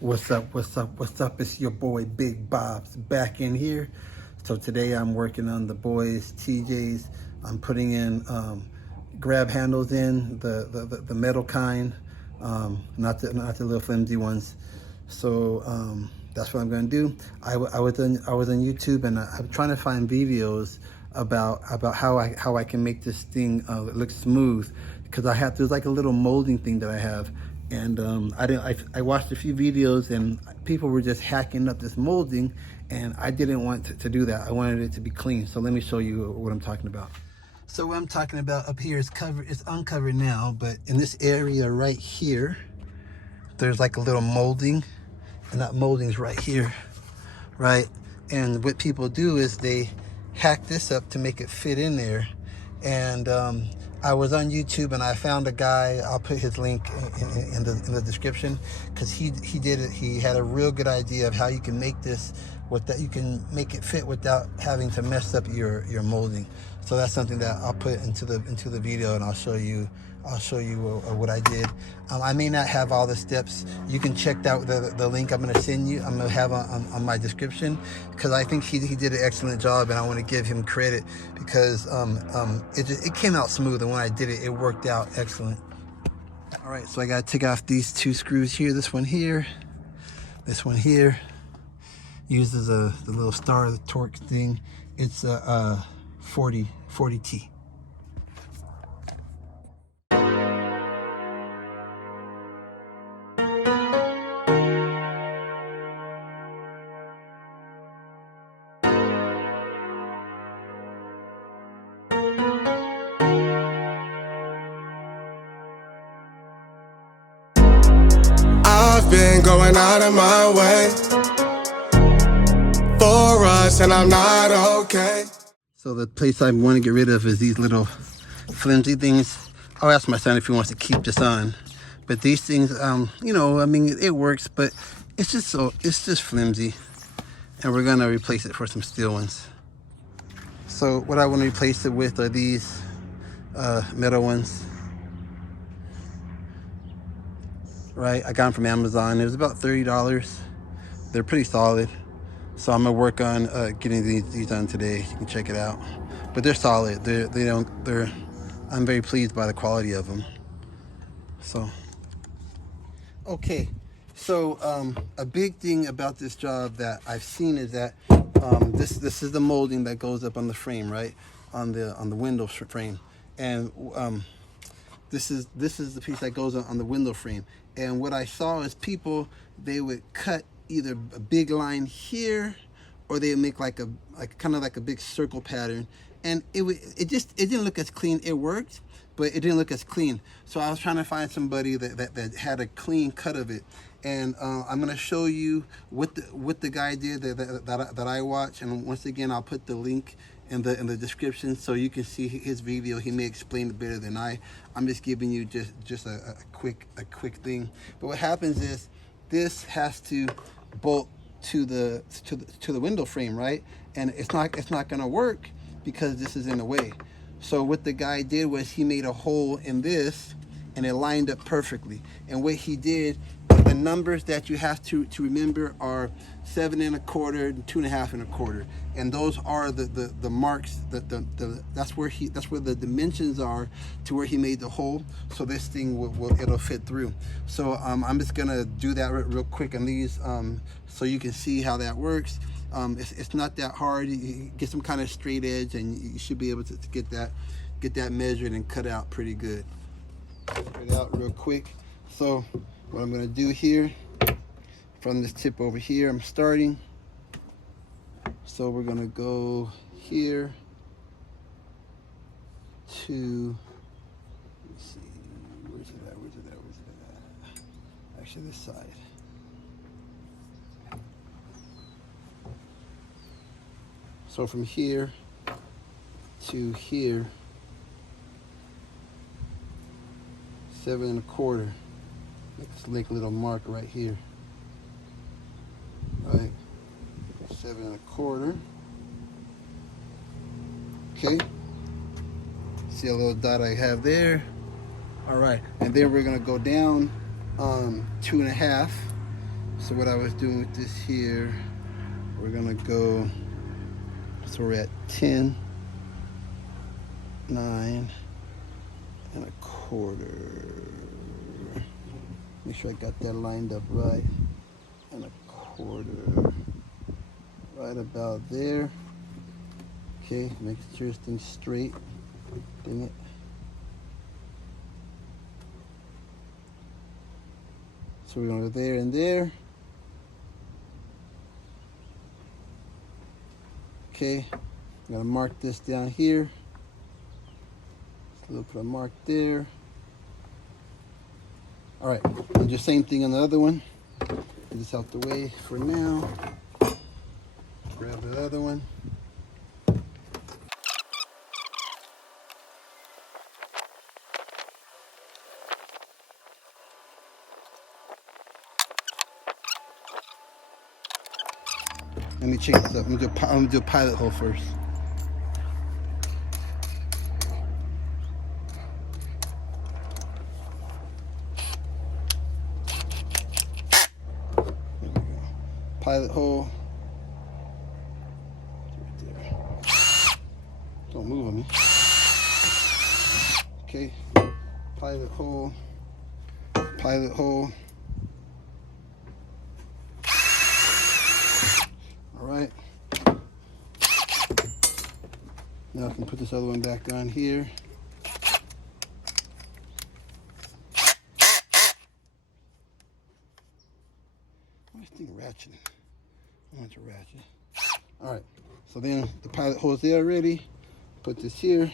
What's up, what's up, what's up? It's your boy Big Bob's back in here. So today I'm working on the boys TJs. I'm putting in grab handles in, the metal kind, not the little flimsy ones. So that's what I'm going to do. I was on YouTube, and I'm trying to find videos about how I can make this thing look smooth, because there's like a little molding thing that I have. And I watched a few videos, and people were just hacking up this molding, and I didn't want to do that. I wanted it to be clean. So let me show you what I'm talking about. So what I'm talking about up here is it's uncovered now, but in this area right here, there's like a little molding, and that molding's right here, right? And what people do is they hack this up to make it fit in there. And I was on YouTube, and I found a guy. I'll put his link in the description, because he did it. He had a real good idea of how you can make this you can make it fit without having to mess up your molding. So that's something that I'll put into the video, and I'll show you what I did. I may not have all the steps. You can check out the link I'm going to send you. I'm going to have on my description, because I think he did an excellent job, and I want to give him credit, because it came out smooth, and when I did it, it worked out excellent. All right, so I got to take off these two screws here. This one here, this one here. Uses the little star, the torque thing. It's a 40T. I've been going out of my way for us, and I'm not okay. So the place I want to get rid of is these little flimsy things. I'll ask my son if he wants to keep this on. But these things, you know, I mean, it works, but it's just flimsy. And we're gonna replace it for some steel ones. So what I want to replace it with are these metal ones. Right, I got them from Amazon. It was about $30. They're pretty solid. So I'm gonna work on getting these done today. You can check it out. But they're solid. I'm very pleased by the quality of them. So, okay. So a big thing about this job that I've seen is that this is the molding that goes up on the frame, right? On the window frame, and this is the piece that goes on the window frame. And what I saw is they would cut either a big line here, or they would make like kind of like a big circle pattern, and it didn't look as clean. It worked, but it didn't look as clean. So I was trying to find somebody that had a clean cut of it. And I'm gonna show you what the guy did that I watched. And once again, I'll put the link in the description, so you can see his video. He may explain it better than I'm just giving you just a quick thing. But what happens is, this has to bolt to the window frame, right? And it's not gonna work because this is in the way. So what the guy did was he made a hole in this, and it lined up perfectly. And what he did, the numbers that you have to remember are 7 1/4 and 2 1/2 1/4, and those are the marks. That's where the dimensions are to where he made the hole. So this thing it'll fit through. So I'm just gonna do that real quick on these, so you can see how that works. It's not that hard. You get some kind of straight edge, and you should be able to get that measured and cut out pretty good. Cut it out real quick. So what I'm going to do here, from this tip over here, I'm starting. So we're going to go here to, let's see, where's it at? Actually, this side. So from here to here, 7 1/4. Let's make a little mark right here. Right, 7 1/4. Okay. See a little dot I have there. All right, and then we're gonna go down 2 1/2, So what I was doing with this here, we're gonna go, so we're at 10, 9 and a quarter. Make sure I got that lined up right. And a quarter. Right about there. Okay, make sure everything's straight. Dang it. So we're going to go there and there. Okay, I'm going to mark this down here. So put a mark there. All right, and do the same thing on the other one. Get this out the way for now. Grab the other one. Let me change this up. I'm gonna do a pilot hole first. There we go. Pilot hole. Right there. Don't move on me. Okay. Pilot hole. Pilot hole. All right. Now I can put this other one back on here. Why is this thing ratcheting? I want to ratchet. All right. So then the pilot hole's there already. Put this here.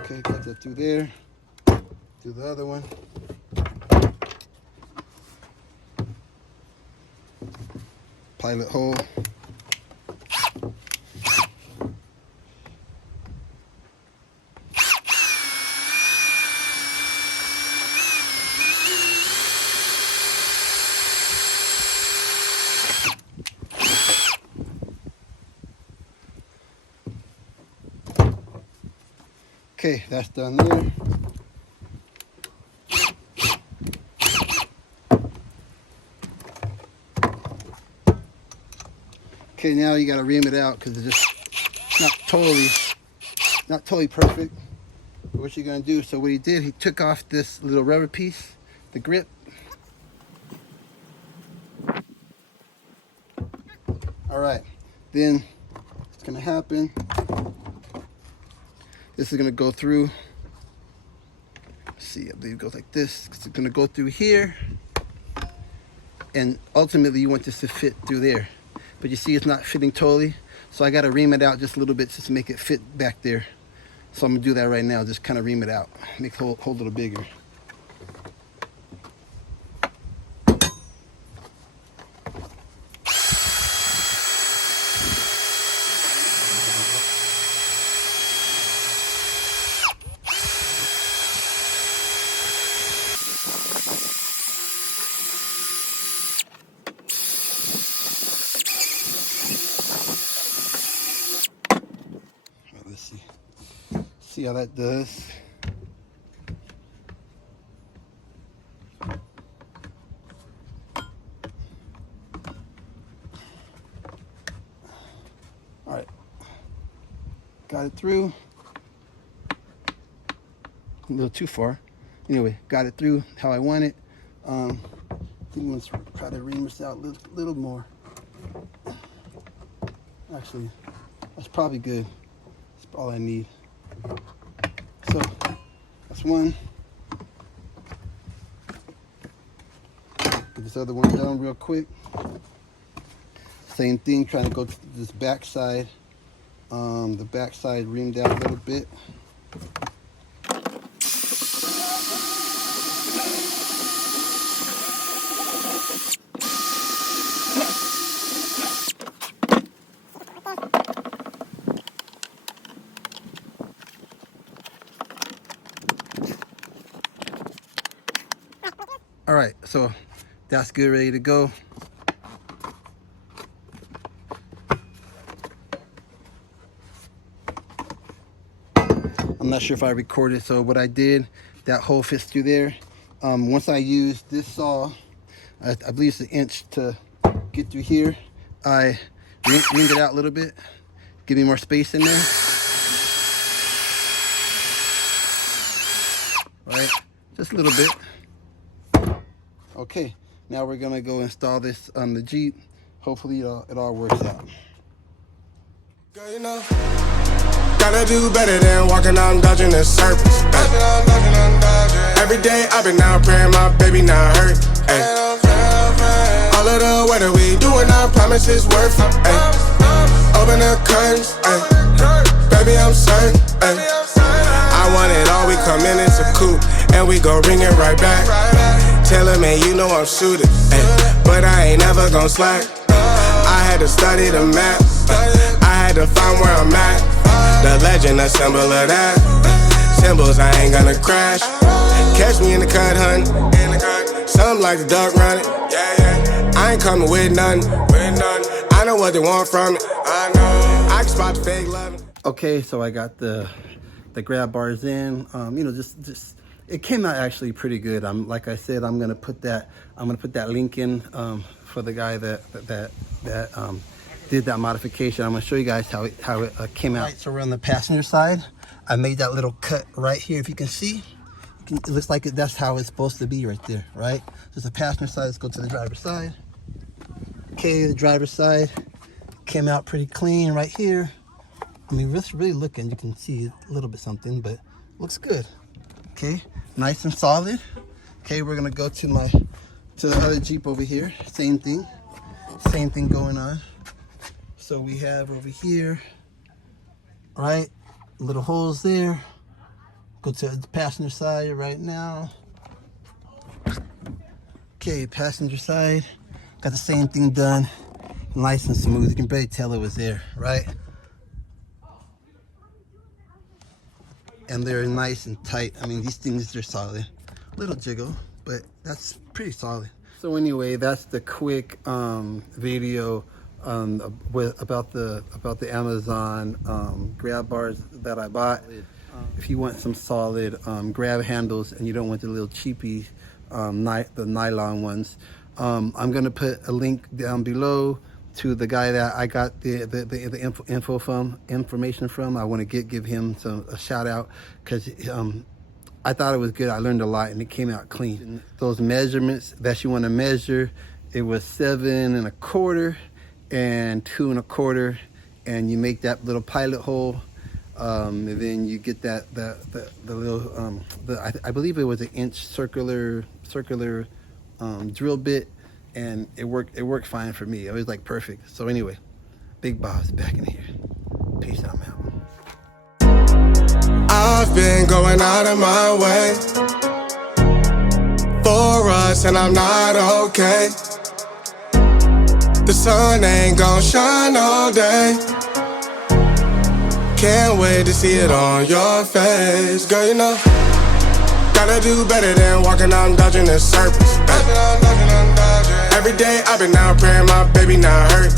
Okay, got that through there. Do the other one. Pilot hole. Okay, that's done there. Okay, now you gotta ream it out because it's just not totally perfect. But what you're gonna do, so what he did, he took off this little rubber piece, the grip. All right, then what's gonna happen, this is gonna go through, let's see, I believe it goes like this. It's gonna go through here, and ultimately you want this to fit through there. But you see it's not fitting totally, so I gotta ream it out just a little bit just to make it fit back there. So I'm gonna do that right now, just kind of ream it out, make the hole a little bigger. Let's see how that does. All right, got it through. A little too far. Anyway, got it through how I want it. I think let's try to ream this out a little more. Actually, that's probably good. That's all I need. So that's one. Get this other one done real quick. Same thing, trying to go to this back side. The back side reamed out a little bit. All right, so that's good, ready to go. I'm not sure if I recorded. So what I did, that hole fits through there. Once I used this saw, I believe it's an inch to get through here. I ringed it out a little bit, give me more space in there. Right, just a little bit. Okay, now we're gonna go install this on the Jeep. Hopefully it all works out. Girl, you know, gotta do better than walking out and dodging the surface. Every day I've been out praying my baby not hurt. All of the weather we doing, our promises worth it. Open the curtains, baby I'm certain. I want it all, we come in, it's a coupe, and we go ring it right back. Tell him, man, you know I'm shooting, but I ain't never gon' slack. I had to study the map, I had to find where I'm at. The legend, a symbol of that. Symbols, I ain't gonna crash. Catch me in the cut, hun. Something like the duck running. I ain't coming with nothing. I know what they want from it. I can spot the fake loving. Okay, so I got the grab bars in. You know, just it came out actually pretty good. Like I said, I'm gonna put that link in for the guy that did that modification. I'm gonna show you guys how it came out. Right, so we're on the passenger side. I made that little cut right here. If you can see, it looks like that's how it's supposed to be right there, right? So the passenger side. Let's go to the driver's side. Okay, the driver's side came out pretty clean right here. I mean, really looking, you can see a little bit something, but looks good. Okay, nice and solid. Okay, we're gonna go to the other Jeep over here. Same thing going on. So we have over here, right, little holes there. Go to the passenger side right now. Okay, passenger side, got the same thing done, nice and smooth. You can barely tell it was there, right? And they're nice and tight. I mean, these things are solid. Little jiggle, but that's pretty solid. So anyway, that's the quick video about the Amazon grab bars that I bought. If you want some solid grab handles and you don't want the little cheapy the nylon ones, I'm gonna put a link down below to the guy that I got the information from. I want to give him a shout out because I thought it was good. I learned a lot and it came out clean. Those measurements that you want to measure, it was 7 1/4 and 2 1/4, and you make that little pilot hole, and then you get the little I believe it was an inch circular drill bit. And it worked fine for me. It was like perfect. So anyway, Big Bob's back in here. Peace out, man. I've been going out of my way for us, and I'm not okay. The sun ain't gon' shine all day. Can't wait to see it on your face. Girl, you know, gotta do better than walking out and dodging the surface. Every day I've been out praying my baby not hurt.